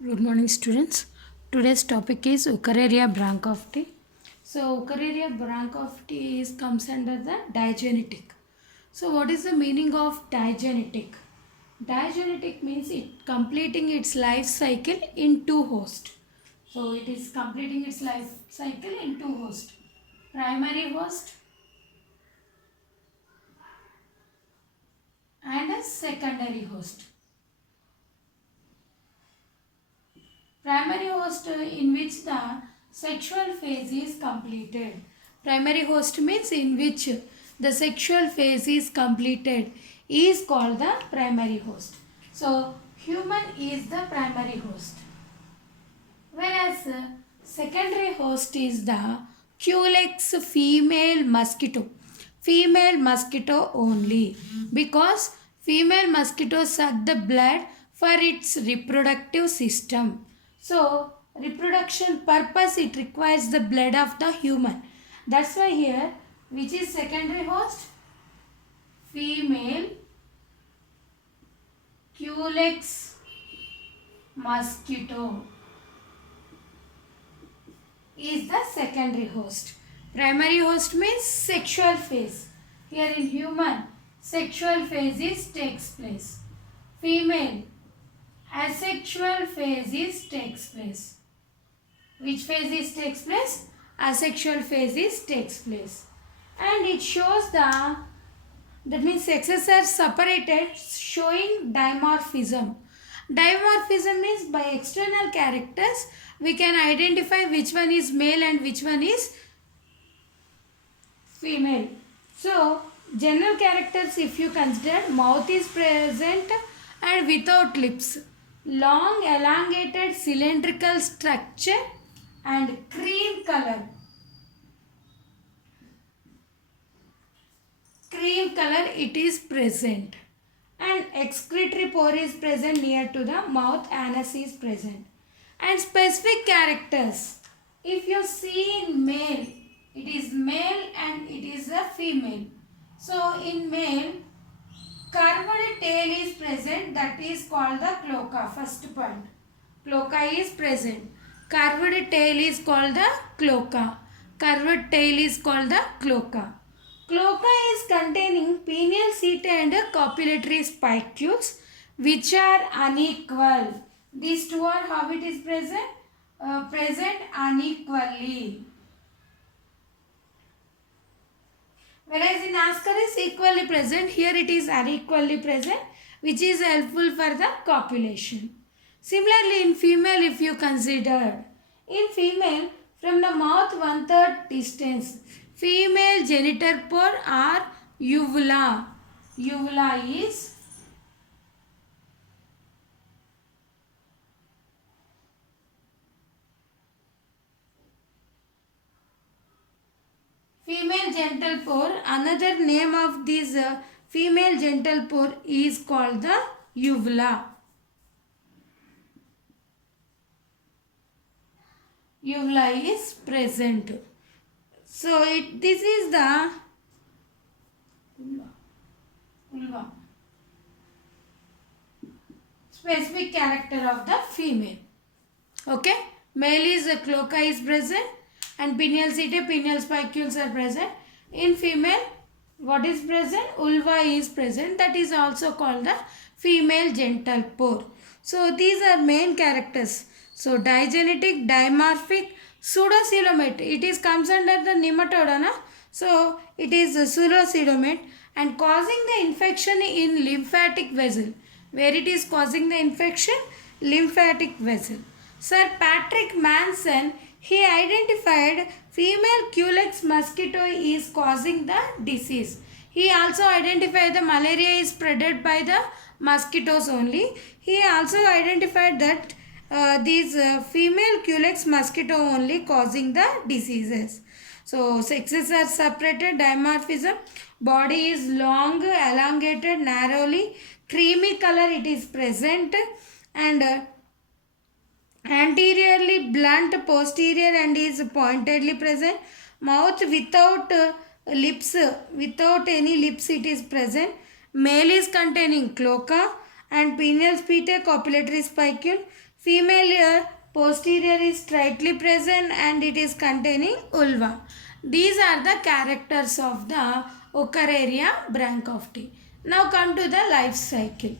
Good morning, students. Today's topic is Eukarya Branchofty. So, Eukarya Branchofty comes under the digenetic. So, what is the meaning of digenetic? Digenetic means it completing its life cycle in two hosts. So, it is completing its life cycle in two hosts. Primary host and a secondary host. Primary host in which the sexual phase is completed. Primary host means in which the sexual phase is completed is called the primary host. So, human is the primary host. Whereas secondary host is the Culex female mosquito. Female mosquito only because female mosquito suck the blood for its reproductive system. So reproduction purpose it requires the blood of the human. That's why here which is secondary host? Female Culex mosquito is the secondary host. Primary host means sexual phase. Here in human, sexual phase takes place. Female, asexual phase takes place. Which phase takes place? Asexual phase takes place. And it shows that means sexes are separated showing dimorphism. Dimorphism means by external characters we can identify which one is male and which one is female. So general characters if you consider mouth is present and without lips. Long elongated cylindrical structure and cream color. Cream color it is present and excretory pore is present near to the mouth, anus is present. And specific characters if you see in male it is male and it is a female. So in male curved tail is present, that is called the cloaca. First point, cloaca is present. Curved tail is called the cloaca. Curved tail is called the cloaca. Cloaca is containing pineal setae and copulatory spicules which are unequal. These two are how it is present? Present unequally. Whereas in Ascaris equally present, here it is unequally present which is helpful for the copulation. Similarly in female if you consider, in female from the mouth 1/3 distance, female genital pore or uvula. Uvula is female genital pore. Another name of this female genital pore is called the uvula. Uvula is present. So this is the vulva. Specific character of the female. Okay. Male is a cloaca is present and pineal setae, pineal spicules are present. In female, what is present? Vulva is present. That is also called the female genital pore. So these are main characters. So digenetic, dimorphic, pseudocoelomate. It is comes under the nematode, na? So it is a pseudocoelomate and causing the infection in lymphatic vessel. Where it is causing the infection? Lymphatic vessel. Sir Patrick Manson, he identified female Culex mosquito is causing the disease. He also identified the malaria is spreaded by the mosquitoes only. He also identified that these female Culex mosquito only causing the diseases. So sexes are separated, dimorphism, body is long, elongated, narrowly, creamy color it is present and anteriorly blunt, posterior and is pointedly present. Mouth without lips, without any lips it is present. Male is containing cloaca and pineal setae, copulatory spicule. Female ear posterior is straightly present and it is containing ulva. These are the characters of the Ochararia branch of tea. Now come to the life cycle.